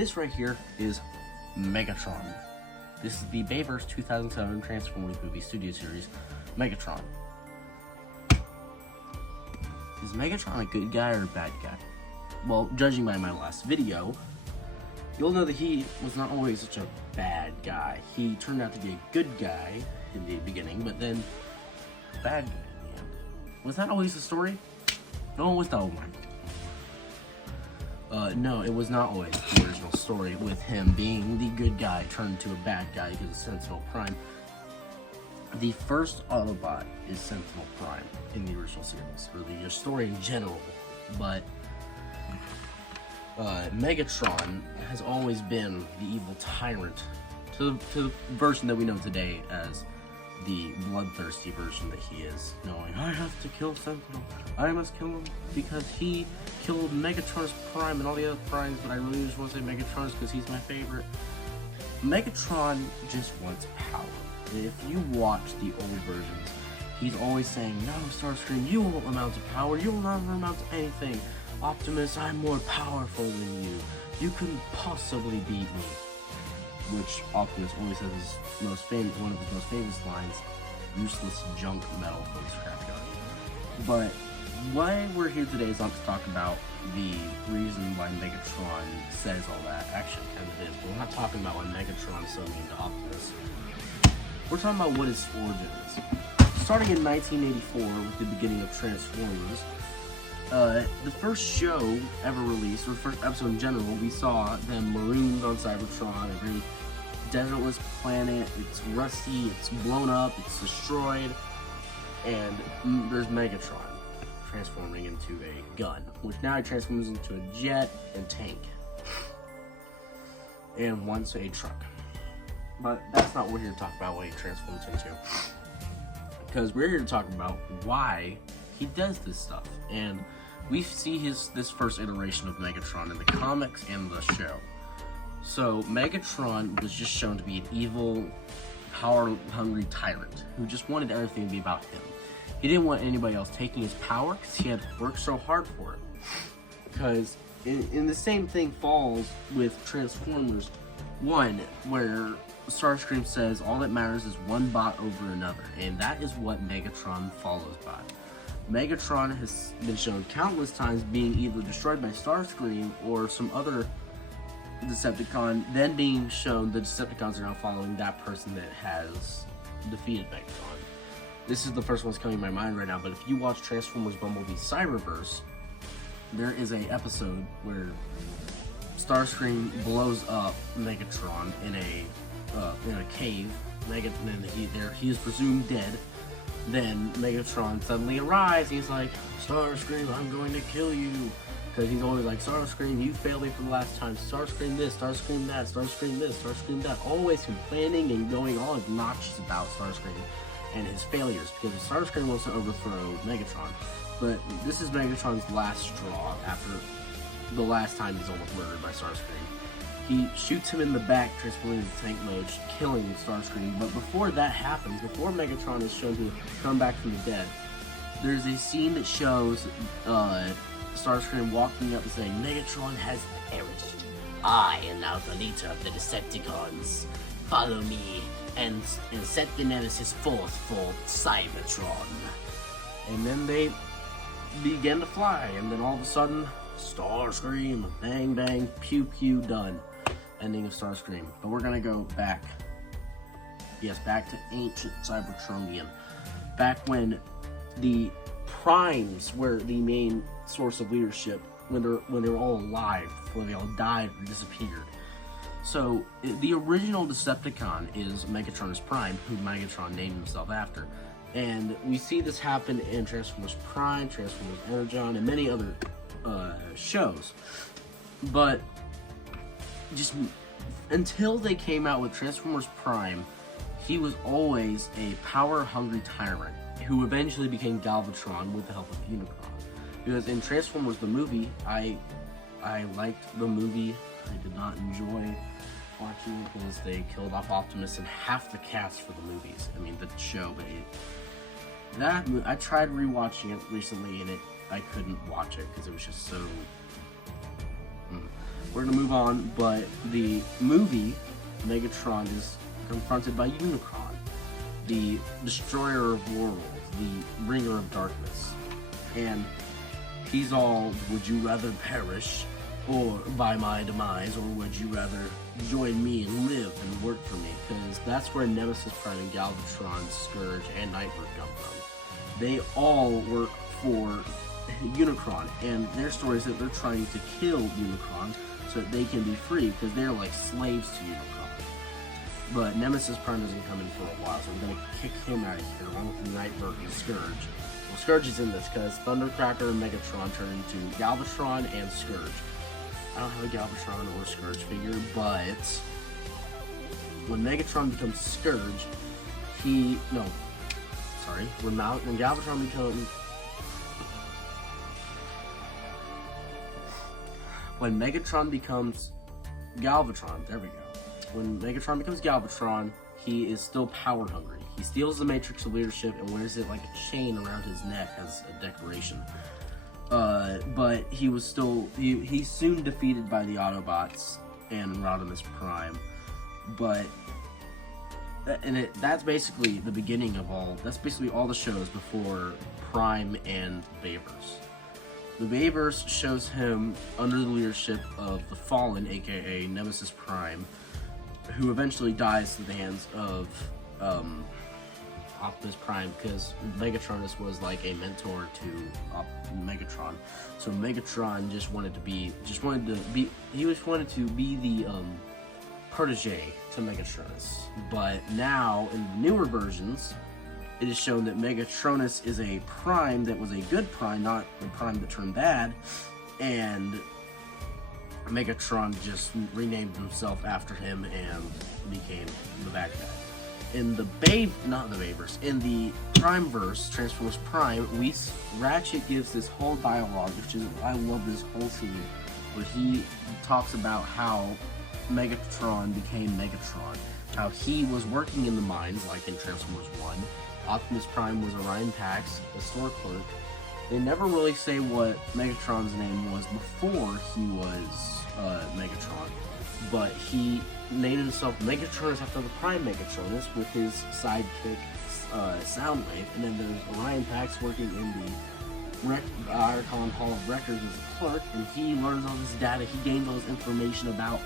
This right here is Megatron. This is the Bayverse 2007 Transformers movie studio series, Megatron. Is Megatron a good guy or a bad guy? Well, judging by my last video, you'll know that he was not always such a bad guy. He turned out to be a good guy in the beginning, but then bad guy in the end. Was that always the story? No, it was not. No, it was not always the original story with him being the good guy turned to a bad guy because of Sentinel Prime. The first Autobot is Sentinel Prime in the original series, or the story in general, but Megatron has always been the evil tyrant to the version that we know today as the bloodthirsty version that he is, knowing, I have to kill Sentinel, I must kill him because he killed Megatron's Prime and all the other Primes, but I really just want to say Megatron's because he's my favorite. Megatron just wants power. If you watch the old versions, he's always saying, no, Starscream, you won't amount to power, you will never amount to anything. Optimus, I'm more powerful than you. You couldn't possibly beat me. Which Optimus always says is one of his most famous lines, useless junk metal from scrapyard. But why we're here today is not to talk about the reason why Megatron says all that. Actually, kind of is, but we're not talking about why Megatron is so mean to Optimus. We're talking about what his origin is. Starting in 1984 with the beginning of Transformers, the first show ever released, or the first episode in general, we saw them marooned on Cybertron, a very desertless planet. It's rusty, it's blown up, it's destroyed, and there's Megatron transforming into a gun, which now he transforms into a jet and tank, and once a truck. But that's not what we're here to talk about, what he transforms into, because we're here to talk about why he does this stuff. And we see this first iteration of Megatron in the comics and the show. So Megatron was just shown to be an evil, power-hungry tyrant who just wanted everything to be about him. He didn't want anybody else taking his power because he had worked so hard for it. Because in the same thing falls with Transformers 1, where Starscream says all that matters is one bot over another, and that is what Megatron follows by. Megatron has been shown countless times being either destroyed by Starscream or some other Decepticon, then being shown the Decepticons are now following that person that has defeated Megatron. This is the first one that's coming to my mind right now, but if you watch Transformers Bumblebee Cyberverse, there is an episode where Starscream blows up Megatron in a cave. He is presumed dead. Then Megatron suddenly arrives and he's like, Starscream, I'm going to kill you. Because he's always like, Starscream, you failed me for the last time. Starscream this, Starscream that, Starscream this, Starscream that. Always complaining and going all obnoxious about Starscream and his failures. Because Starscream wants to overthrow Megatron. But this is Megatron's last straw after the last time he's almost murdered by Starscream. He shoots him in the back, transforming into tank mode, killing Starscream. But before that happens, before Megatron is shown to come back from the dead, there's a scene that shows Starscream walking up and saying, Megatron has perished. I am now the leader of the Decepticons. Follow me and set the Nemesis forth for Cybertron. And then they begin to fly, and then all of a sudden, Starscream, bang bang, pew pew, done. Ending of Starscream. But we're gonna go back. Yes, back to ancient Cybertronian. Back when the Primes were the main source of leadership, when they were all alive, before they all died or disappeared. So the original Decepticon is Megatron's Prime, who Megatron named himself after. And we see this happen in Transformers Prime, Transformers Energon, and many other shows. But just until they came out with Transformers Prime, he was always a power-hungry tyrant who eventually became Galvatron with the help of Unicron. Because in Transformers the movie, I liked the movie. I did not enjoy watching it because they killed off Optimus and half the cast for the movies. I mean the show, but I tried rewatching it recently and I couldn't watch it because it was just so we're gonna move on. But the movie, Megatron is confronted by Unicron, the destroyer of worlds, the bringer of darkness, and he's all, would you rather perish or by my demise, or would you rather join me and live and work for me? Because that's where Nemesis Prime and Galvatron, Scourge, and Nightbird come from. They all work for Unicron, and their story is that they're trying to kill Unicron so that they can be free, because they're like slaves to Unicron. But Nemesis Prime doesn't come in for a while, so we're going to kick him out of here along with Nightbird and Scourge. Well, Scourge is in this because Thundercracker and Megatron turn into Galvatron and Scourge. I don't have a Galvatron or Scourge figure, but when Megatron becomes Scourge, when Galvatron becomes... When Megatron becomes Galvatron, there we go. When Megatron becomes Galvatron, he is still power hungry. He steals the Matrix of Leadership and wears it like a chain around his neck as a decoration. But he was still, he's soon defeated by the Autobots and Rodimus Prime. But, that's basically the beginning of that's basically all the shows before Prime and Bayverse. The Bayverse shows him under the leadership of the Fallen, aka Nemesis Prime, who eventually dies to the hands of Optimus Prime, because Megatronus was like a mentor to Megatron. So Megatron wanted to be the protege to Megatronus. But now in the newer versions, it is shown that Megatronus is a Prime that was a good Prime, not the Prime that turned bad, and Megatron just renamed himself after him and became the bad guy. In the in the Primeverse, Transformers Prime, Ratchet gives this whole dialogue, I love this whole scene, where he talks about how Megatron became Megatron, how he was working in the mines, like in Transformers 1. Optimus Prime was Orion Pax, a store clerk. They never really say what Megatron's name was before he was Megatron, but he named himself Megatronus after the Prime Megatronus with his sidekick Soundwave, and then there's Orion Pax working in the Archon Hall of Records as a clerk, and he learns all this data, he gains all this information about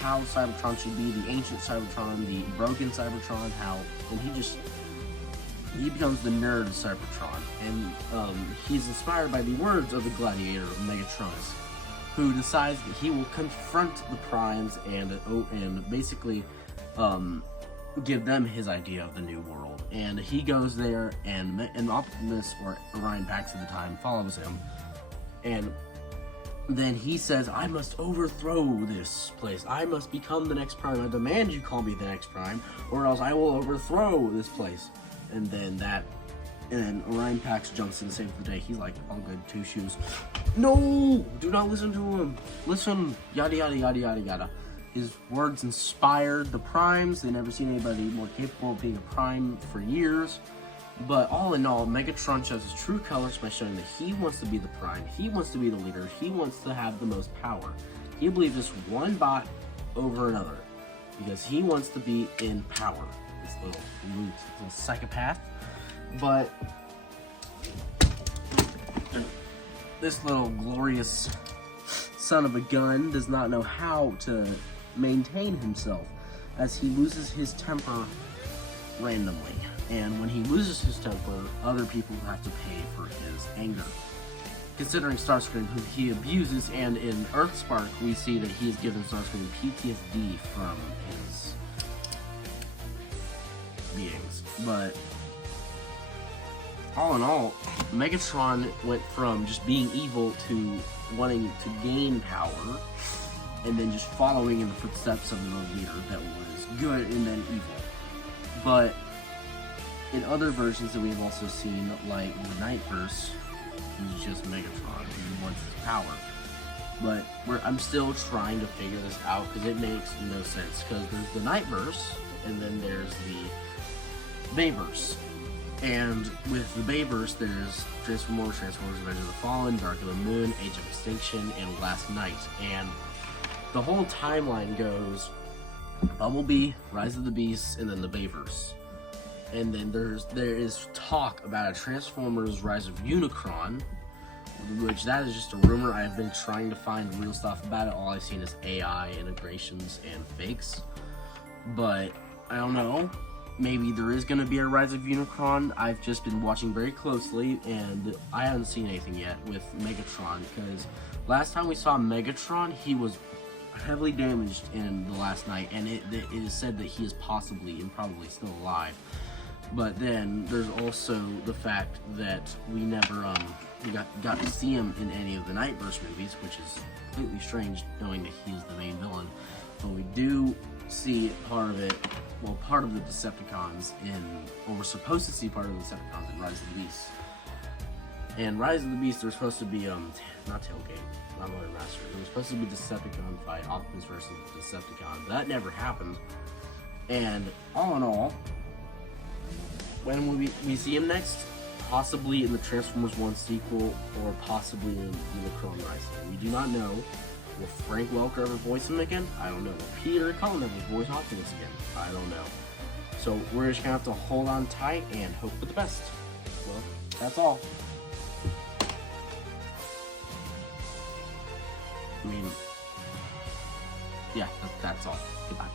how Cybertron should be, the ancient Cybertron, the broken Cybertron, and he becomes the nerd Cybertron, and he's inspired by the words of the gladiator Megatronus, who decides that he will confront the Primes and basically give them his idea of the new world. And he goes there, and Optimus, or Orion Pax at the time, follows him, and then he says, I must overthrow this place. I must become the next Prime. I demand you call me the next Prime, or else I will overthrow this place. And then Orion Pax jumps in to save the day. He's like, all good, two shoes. No! Do not listen to him. Listen, yada yada yada yada yada. His words inspired the Primes. They never seen anybody more capable of being a Prime for years. But all in all, Megatron shows his true colors by showing that he wants to be the Prime. He wants to be the leader. He wants to have the most power. He believes this one bot over another, because he wants to be in power. This little psychopath. But this little glorious son of a gun does not know how to maintain himself, as he loses his temper randomly. And when he loses his temper, other people have to pay for his anger. Considering Starscream, who he abuses, and in Earthspark, we see that he has given Starscream PTSD from his beings. But all in all, Megatron went from just being evil to wanting to gain power, and then just following in the footsteps of the leader that was good and then evil. But in other versions that we've also seen, like the Nightverse, he's just Megatron. He wants his power. But I'm still trying to figure this out, because it makes no sense. Because there's the Nightverse, and then there's the Bayverse. And with the Bayverse, there's Transformers, Revenge of the Fallen, Dark of the Moon, Age of Extinction, and Last Night. And the whole timeline goes Bumblebee, Rise of the Beasts, and then the Bayverse. And then there is talk about a Transformers Rise of Unicron, which that is just a rumor. I've been trying to find real stuff about it. All I've seen is AI integrations and fakes. But I don't know. Maybe there is going to be a Rise of Unicron. I've just been watching very closely, and I haven't seen anything yet with Megatron, because last time we saw Megatron, he was heavily damaged in the last night, and it is said that he is possibly and probably still alive. But then there's also the fact that we never got to see him in any of the Nightverse movies, which is completely strange knowing that he's the main villain. But we do see part of it, well, part of the Decepticons or we're supposed to see part of the Decepticons in Rise of the Beast. And Rise of the Beast, there's supposed to be, not Tailgate, not Lord Master, there was supposed to be Decepticon fight, Optimus versus Decepticon. That never happened. And all in all, when will we see him next? Possibly in the Transformers 1 sequel, or possibly in Unicron Rising. We do not know. Will Frank Welker ever voice him again? I don't know. Will Peter Cullen ever voice Optimus again? I don't know. So we're just gonna have to hold on tight and hope for the best. Well, that's all. I mean, yeah, that's all. Goodbye.